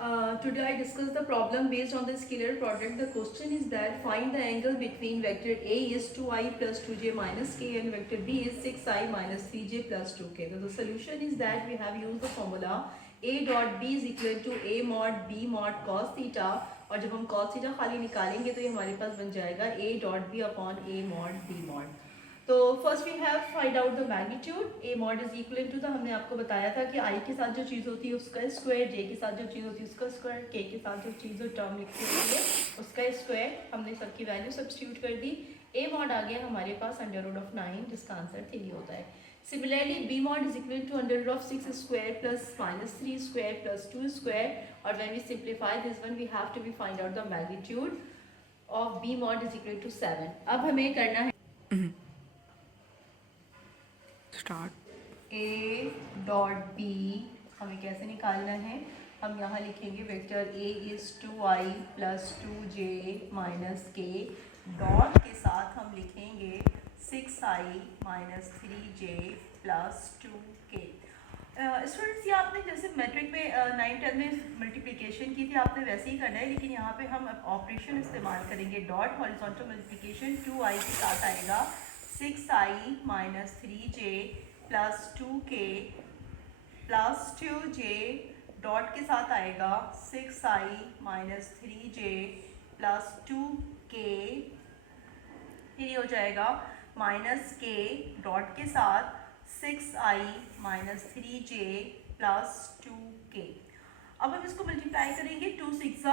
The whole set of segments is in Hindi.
Today I discuss the problem based on the scalar product. The question is that find the angle between vector A is 2i plus 2j minus k and vector B is 6i minus 3j plus 2k. So the solution is that we have used the formula A dot B is equal to A mod B mod cos theta, और जब हम cos theta खाली निकालेंगे तो ये हमारे पास बन जाएगा A dot B upon A mod B mod. तो first we have find out the magnitude. A mod is equal to the, हमने आपको बताया था कि आई के साथ जो चीज़ होती है उसका स्क्वायर, जे के साथ जो चीज़ होती है उसका स्क्वायर, के साथ जो चीज़ टर्म लिखी होती है उसका स्क्वायर. हमने सबकी वैल्यू सब्स्टिट्यूट कर दी. ए मॉड आ गया हमारे पास अंडर रूट ऑफ 9 जिसका आंसर 3 होता है. Similarly B mod is equal to under root of 6 square plus minus 3 square plus 2 square, और when we simplify this one we have to be find out the magnitude of B mod is equal to 7. अब हमें करना है स्टार्ट. ए डॉट बी हमें कैसे निकालना है. हम यहाँ लिखेंगे vector A is 2i plus 2j minus के, डॉट के साथ हम लिखेंगे 6i minus 3j plus 2k. Students ये आपने जैसे मैट्रिक में 9-10 में मल्टीप्लिकेशन की थी आपने वैसे ही करना है, लेकिन यहाँ पे हम ऑपरेशन इस्तेमाल करेंगे. डॉट हॉरिजॉन्टल मल्टीप्लिकेशन 2i के साथ आएगा 6i minus 3j plus 2k plus 2j, dot के साथ आएगा 6i minus 3j plus 2k, फिर ये हो जाएगा माइनस k डॉट के साथ 6i minus 3j plus 2k. अब हम इसको मल्टीप्लाई करेंगे. 2 6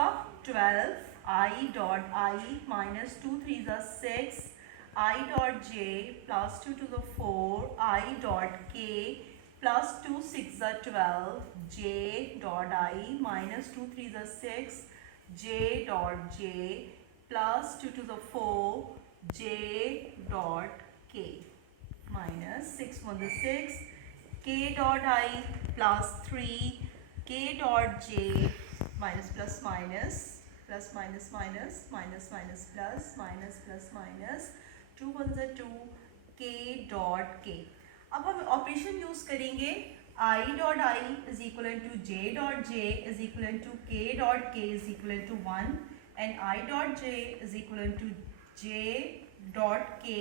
12, i dot i minus 2 3 6, I dot j plus 2 to the 4, I dot k plus 2 6 12, j dot I minus 2 3 6, j dot j plus 2 to the 4, j dot k minus 6 1 the 6, k dot I plus 3, k dot j minus plus minus plus minus minus minus minus plus minus plus minus 2 1 2, k dot k. अब हम ऑपरेशन यूज करेंगे. i dot i is equal to j dot j is equal to k dot k is equal to 1 and i dot j is equal to j dot k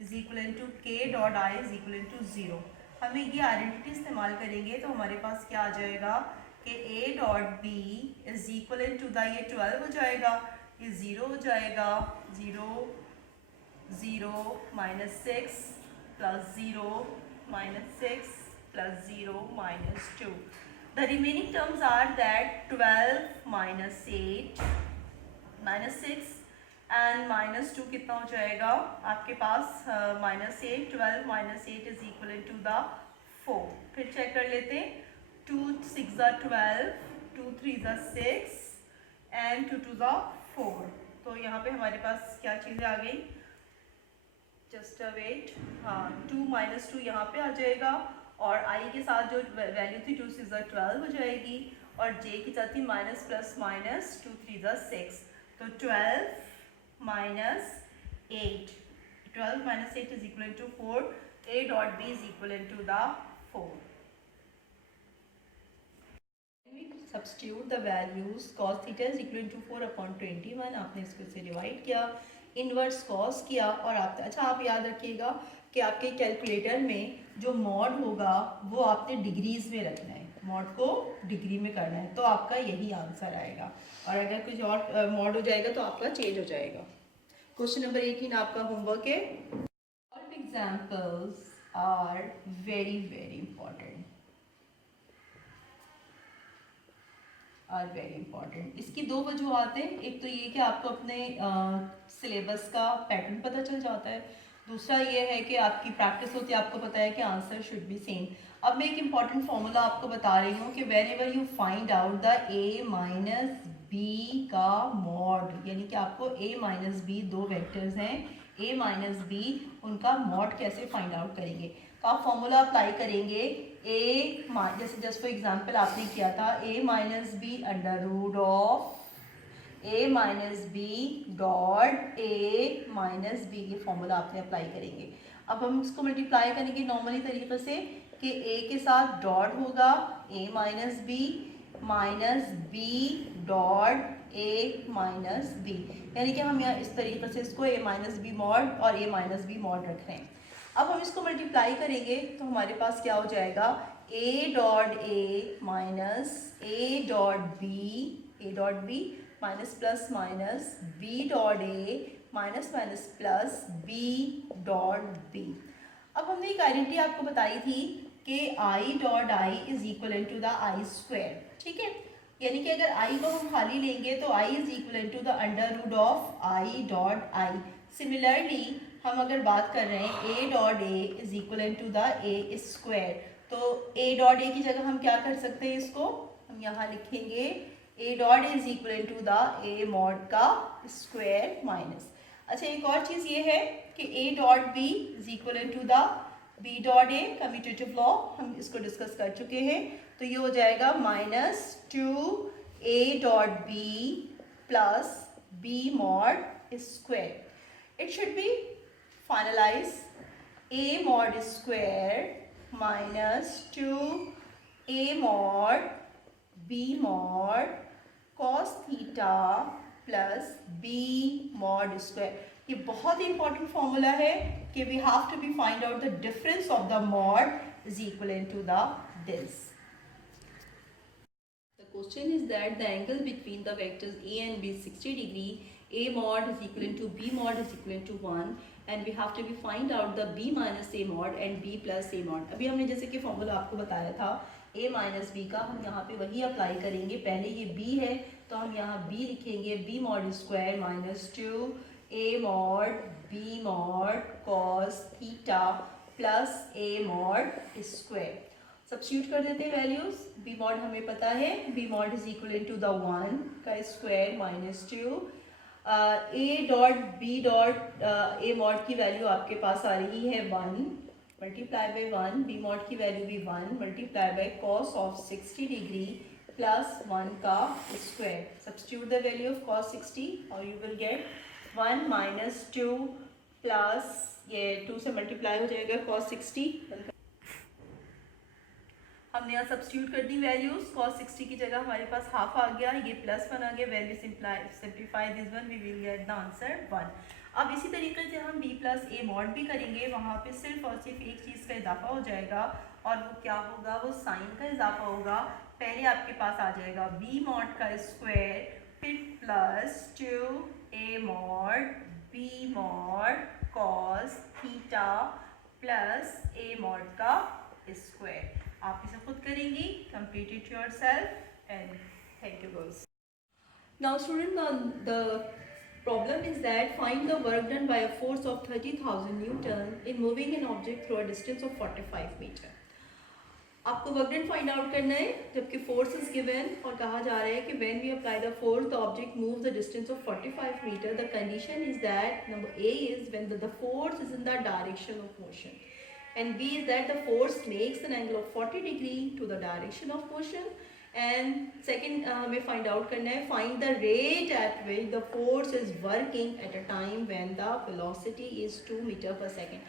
is equal to k dot i is equal to 0. हमें ये आइडेंटिटी इस्तेमाल करेंगे तो हमारे पास क्या आ जाएगा कि a dot b is equal to the, ये 12 हो जाएगा, ये 0 हो जाएगा, 0 0 minus 6 plus 0 minus 6 plus 0 minus 2. The remaining terms are that 12 minus 8 minus 6 and minus 2 कितना हो जाएगा आपके पास minus 8, 12 minus 8 is equal to the 4. फिर चेक कर लेते हैं. 2 6 12, 2 3 6 and 2 2 4. तो यहाँ पे हमारे पास क्या चीज़ें आ गई. Just a wait. हाँ, 2 माइनस 2 यहाँ पे आ जाएगा और i के साथ जो वैल्यू थी 2 6 12 हो जाएगी और j की साथ थी माइनस प्लस माइनस 2 3 6. तो 12 minus 8, 12 minus 8 is equal to 4. a dot b is equal to the 4. Substitute the values cos theta is equal to 4 upon 21. आपने इसको से डिवाइड किया, इनवर्स कॉस किया और आप अच्छा आप याद रखिएगा कि आपके कैलकुलेटर में जो मॉड होगा वो आपने डिग्रीज में रखना है. मॉड को डिग्री में करना है तो आपका यही आंसर आएगा, और अगर कुछ और मॉड हो जाएगा तो आपका चेंज हो जाएगा. क्वेश्चन नंबर 18 आपका होमवर्क है. All examples are very very important, are very important. इसकी दो वजूहत हैं. एक तो ये कि आपको अपने सिलेबस का पैटर्न पता चल जाता है, दूसरा ये है कि आपकी प्रैक्टिस होती है, आपको पता है कि आंसर शुड बी सेम. अब मैं एक इम्पॉर्टेंट फॉर्मूला आपको बता रही हूँ कि whenever you find out the a minus B का मॉड, यानी कि आपको a माइनस बी दो वेक्टर्स हैं a माइनस बी, उनका मॉड कैसे फाइंड आउट करेंगे. तो आप फॉर्मूला अप्लाई करेंगे. a जैसे जस्ट फॉर एग्जांपल आपने किया था a minus B under root of a minus B dot a minus B, ये फॉर्मूला आपने अप्लाई करेंगे. अब हम इसको मल्टीप्लाई करेंगे नॉर्मली तरीके से कि a के साथ डॉट होगा a minus B, minus B dot A minus B, यानी कि हम यहाँ इस तरीके से इसको ए माइनस बी मॉड और ए माइनस बी मॉड रख रहे हैं। अब हम इसको मल्टीप्लाई करेंगे तो हमारे पास क्या हो जाएगा, A dot A minus A dot B minus plus minus B dot A minus minus plus B dot B. अब हमने एक आइडेंटिटी आपको बताई थी कि I dot I is equal to the I square, ठीक है, यानी कि अगर आई को हम खाली लेंगे तो I is equal to the under root of I dot I. Similarly हम अगर बात कर रहे हैं A dot A is equal to the A square, तो ए डॉट ए की जगह हम क्या कर सकते हैं, इसको हम यहाँ लिखेंगे A dot is equal to the A mod का स्क्वायर माइनस। अच्छा, एक और चीज़ ये है कि A dot B is equal to the B dot A, commutative law हम इसको डिस्कस कर चुके हैं, तो ये हो जाएगा minus two A dot B plus B mod square. It should be finalize A mod square minus two A mod B mod cos theta plus B mod square. ये बहुत ही इंपॉर्टेंट फॉर्मूला है कि we have to be find out the difference of the mod is equal to the this. The question is that the angle between the vectors a and b is 60 degree. A mod is equal to b mod is equal to 1 and we have to be find out the b minus a mod and b plus a mod. अभी हमने जैसे कि फॉर्मूला आपको बताया था a माइनस बी का, हम यहाँ पे वही अप्लाई करेंगे। पहले ये b है तो हम यहाँ b लिखेंगे b mod square minus two a mod b mod cos theta plus a mod square. Substitute कर देते हैं वैल्यूज। बी मॉड हमें पता है, B mod is equal to the 1 का square minus two A dot B dot A mod की वैल्यू आपके पास आ रही है 1 मल्टीप्लाई बाई 1, बी मॉड की वैल्यू भी 1 multiply by cos of 60 degree plus 1 का square. Substitute the value of cos 60 और you will get 1 minus two plus ये 2 से मल्टीप्लाई हो जाएगा कॉस 60। हमने यहाँ सब्स्टिट्यूट कर दी वैल्यूज, cos 60 की जगह हमारे पास हाफ आ गया, ये प्लस 1 आ गया, value simplify this one we will get the answer 1। अब इसी तरीके से हम b प्लस ए मॉड भी करेंगे, वहाँ पे सिर्फ और सिर्फ एक चीज़ का इजाफा हो जाएगा और वो क्या होगा, वो साइन का इजाफा होगा। पहले आपके पास आ जाएगा b मॉड का स्क्वायर फिर plus 2 a mod b mod cos theta plus a mod का स्क्वायर। आप इसे खुद करेंगी, complete it yourself and thank you girls. Now student, the problem is that find the work done by a force of 30,000 Newton in moving an object through a distance of 45 meter. आपको वर्क डन फाइंड आउट करना है जबकि फोर्स इज गिवन और कहा जा रहा है कि when we apply the force the object moves the distance of 45 metre. The condition is that number A is when the force is in the direction of motion and B is that the force makes an angle of 40 degree to the direction of motion, and second हमें find out करना है find the rate at which the force is working at a time when the velocity is 2 meter per second।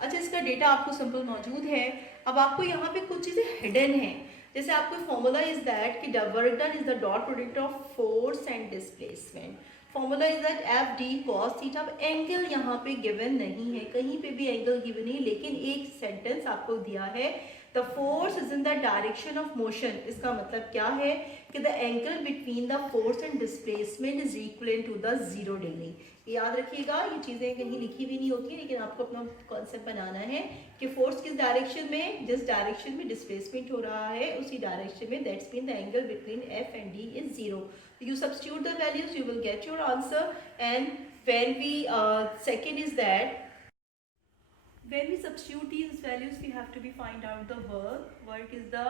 अच्छा, इसका डेटा आपको सिंपल मौजूद है। अब आपको यहाँ पे कुछ चीज़ें हिडन हैं, जैसे आपको फॉर्मूला इज दैट कि work done is the dot product of force and displacement. Formula is that F D cos theta. अब एंगल यहाँ पे गिवन नहीं है, कहीं पे भी एंगल गिवन नहीं, लेकिन एक सेंटेंस आपको दिया है the force is in the direction of motion. इसका मतलब क्या है कि the angle between the force and displacement is equal to the 0 degree. याद रखिएगा, ये चीज़ें कहीं लिखी भी नहीं होती, लेकिन आपको अपना कॉन्सेप्ट बनाना है कि फोर्स किस डायरेक्शन में, जिस डायरेक्शन में डिस्प्लेसमेंट हो रहा है उसी डायरेक्शन में, that's mean the angle between F and D is 0। You substitute the values, you will get your answer. And when we second is that when we substitute these values, we have to be find out the work. Work is the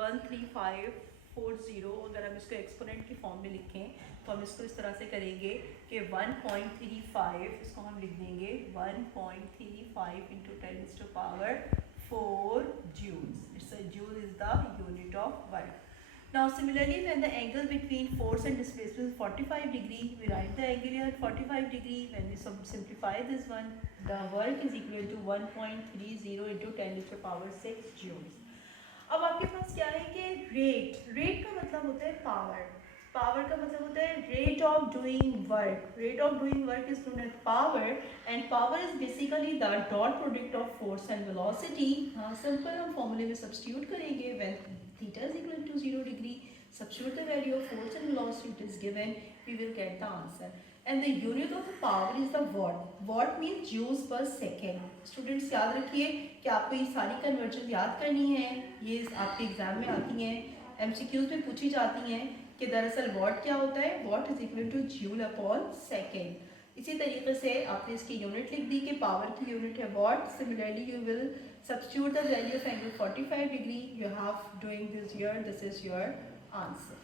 13540। अगर हम इसको एक्सपोनेंट की फॉर्म में लिखें तो हम इसको इस तरह से करेंगे कि 1.35 इसको हम लिख देंगे 1.35 into 10⁴ joules। It's a joule is the unit of work। Now similarly, when the angle between force and displacement is 45 degree, we write the angle here at 45 degree. When we simplify this one, the work is equal to 1.30 into 10⁶ joules। अब आपके पास क्या है कि रेट का मतलब होता है पावर, पावर का मतलब होता है rate of doing work, rate of doing work is known as power, and power is basically the dot product of force and velocity. हाँ, सिंपल हम फॉर्मूले में सब्स्टिट्यूट करेंगे, when theta is equal to 0 degree, substitute the value of force and velocity it is given, we will get the answer. And the unit of the power is the watt. Watt means joules per second. Students याद रखिए कि आपको ये सारी कन्वर्जन याद करनी है, ये आपके एग्जाम में आती हैं, MCQs में पूछी जाती हैं कि दरअसल वॉट क्या होता है, what is equal two joule upon second. इसी तरीके से आपने इसकी यूनिट लिख दी कि पावर की यूनिट है what. Similarly you will substitute the value of angle 45 degree, you have doing this here, this is your answer.